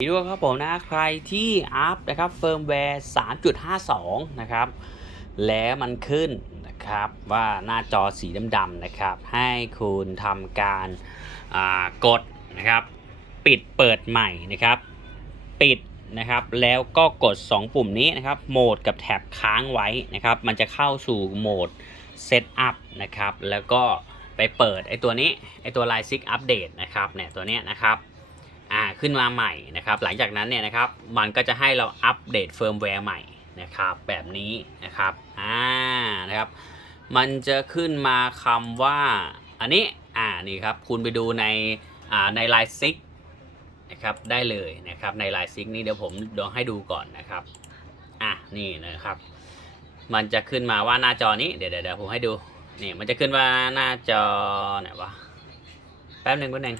ด้วยครับผมนะใครที่อัพนะครับเฟิร์มแวร์ 3.52 นะครับ แล้วมันขึ้นนะครับว่าหน้าจอสีดำๆนะครับ ให้คุณทำการกดนะครับ ปิดเปิดใหม่นะครับ ปิดนะครับ แล้วก็กด 2 ปุ่มนี้นะครับ โหมดกับแท็บค้างไว้นะครับ มันจะเข้าสู่โหมดเซตอัพนะครับ แล้วก็ไปเปิดไอตัวนี้ไอตัว l i ซิกอัปเดตนะครับเนี่ยตัวนี้นะครับ อ่าขึ้นมาใหม่นะครับ หลังจากนั้นเนี่ยนะครับมันก็จะให้เราอัปเดตเฟิร์มแวร์ใหม่นะครับแบบนี้นะครับอ่านะครับมันจะขึ้นมาคำว่าอันนี้อ่านี่ครับคุณไปดูในอ่าในไลน์ซิกนะครับได้เลยนะครับในไลน์ซิกนี่เดี๋ยวผมลองให้ดูก่อนนะครับอะนี่นะครับ มันจะขึ้นมาว่าหน้าจอนี้เดี๋ยวเดี๋ยวเดี๋ยวผมให้ดูนี่มันจะขึ้นว่าหน้าจอไหนวะแป๊บหนึ่งแป๊บหนึ่ง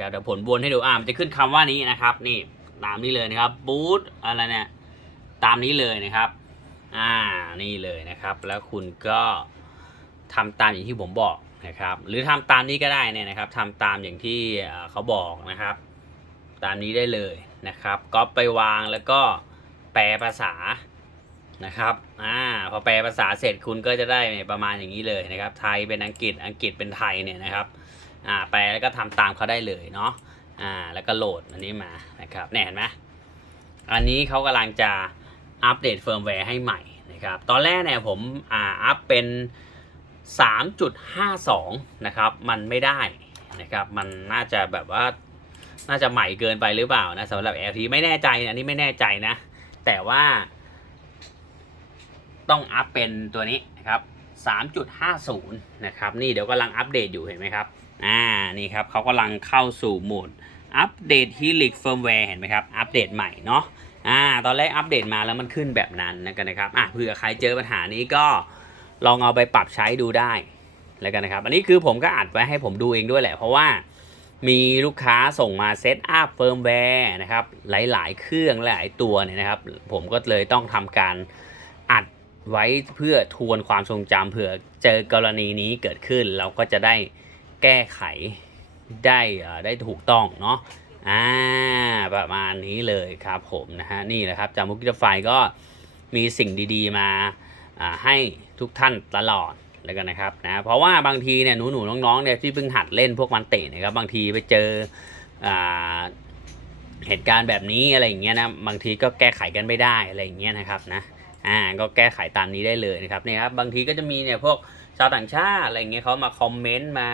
นะครับเดี๋ยวผลวนให้ดูอ่ามันจะขึ้นคำว่านี้นะครับ นี่ตามนี้เลยนะครับบูตอะไรเนี่ยตามนี้เลยนะครับ อ่านี่เลยนะครับ แล้วคุณก็ทำตามอย่างที่ผมบอกนะครับ หรือทำตามนี้ก็ได้เนี่ยนะครับทำตามอย่างที่เขาบอกนะครับ ตามนี้ได้เลยนะครับก็ไปวางแล้วก็แปลภาษานะครับ อ่า พอแปลภาษาเสร็จคุณก็จะได้ประมาณอย่างนี้เลยนะครับ ไทยเป็นอังกฤษ อังกฤษเป็นไทยเนี่ยนะครับ อ่าแปแล้วก็ทำตามเขาได้เลยเนาะอ่าแล้วก็โหลดอันนี้มานะครับเนี่ยเห็นไหมอันนี้เขากำลังจะอัปเดตเฟิร์มแวร์ให้ใหม่นะครับตอนแรกเนี่ยผมอ่าอัพเป็น 3.52 นะครับมันไม่ได้นะครับมันน่าจะแบบว่าน่าจะใหม่เกินไปหรือเปล่านะสำหรับ LT ไม่แน่ใจอันนี้ไม่แน่ใจนะ แต่ว่า ต้องอัพเป็นตัวนี้นะครับ 3.50 นะครับ นี่เดี๋ยวกำลังอัปเดตอยู่เห็นไหมครับ อ่า นี่ครับเขากำลังเข้าสู่โหมดอัปเดต Helix Firmware เห็นไหมครับ อัปเดตใหม่เนาะ อ่า ตอนแรกอัปเดตมาแล้วมันขึ้นแบบนั้นนะกันนะครับ อะเผื่อใครเจอปัญหานี้ก็ลองเอาไปปรับใช้ดูได้แล้วกันนะครับ อันนี้คือผมก็อัดไว้ให้ผมดูเองด้วยแหละ เพราะว่ามีลูกค้าส่งมาเซตอัพเฟิร์มแวร์นะครับ หลาย ๆ เครื่องหลายตัวเนี่ยนะครับ ผมก็เลยต้องทำการอัด ไว้เพื่อทวนความทรงจำเผื่อเจอกรณีนี้เกิดขึ้น เราก็จะได้แก้ไขได้ได้ถูกต้องเนาะอ่าประมาณนี้เลยครับผมนะฮะนี่แหละครับจามุกิจไฟก็มีสิ่งดีๆมาให้ทุกท่านตลอดแล้วกันนะครับนะเพราะว่าบางทีเนี่ยหนูๆน้องๆเนี่ยที่เพิ่งหัดเล่นพวกมันเตะนะครับบางทีไปเจออเหตุการณ์แบบนี้อะไรอย่างเงี้ยนะบางทีก็แก้ไขกันไม่ได้อะไรอย่างเงี้ยนะครับนะ อ่าก็แก้ไขตามนี้ได้เลยนะครับเนี่ยครับบางทีก็จะมีเนี่ยพวกชาวต่างชาติอะไรเงี้ยเขามาคอมเมนต์มา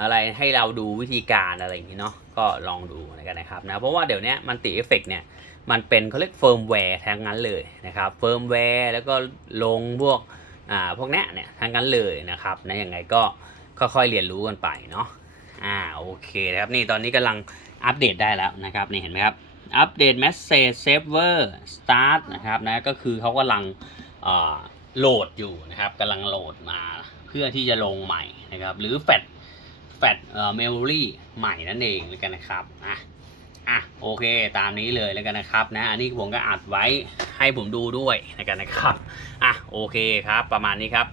อะไรให้เราดูวิธีการอะไรอย่างงี้เนาะก็ลองดูกันนะครับนะเพราะว่าเดี๋ยวนี้มันติเอฟเฟกเนี่ยมันเป็นเขาเรียกเฟิร์มแวร์ทั้งนั้นเลยนะครับเฟิร์มแวร์แล้วก็ลงพวกอ่าพวกนี้เนี่ยทั้งนั้นเลยนะครับนะยังไงก็ค่อยๆเรียนรู้กันไปเนาะอ่าโอเคนะครับนี่ตอนนี้กำลังอัปเดตได้แล้วนะครับนี่เห็นไหมครับ อัปเดต Message Saver Start นะครับนะก็คือเขากำลังโหลดอยู่นะครับกำลังโหลดมาเพื่อที่จะลงใหม่นะครับหรือแฟดแฟดเอ่อ memory ใหม่นั่นเองแล้วกันนะครับอะอะโอเคตามนี้เลยแล้วกันนะครับนะอันนี้ผมก็อัดไว้ให้ผมดูด้วยแล้วกันนะครับอะโอเคครับประมาณนี้ครับ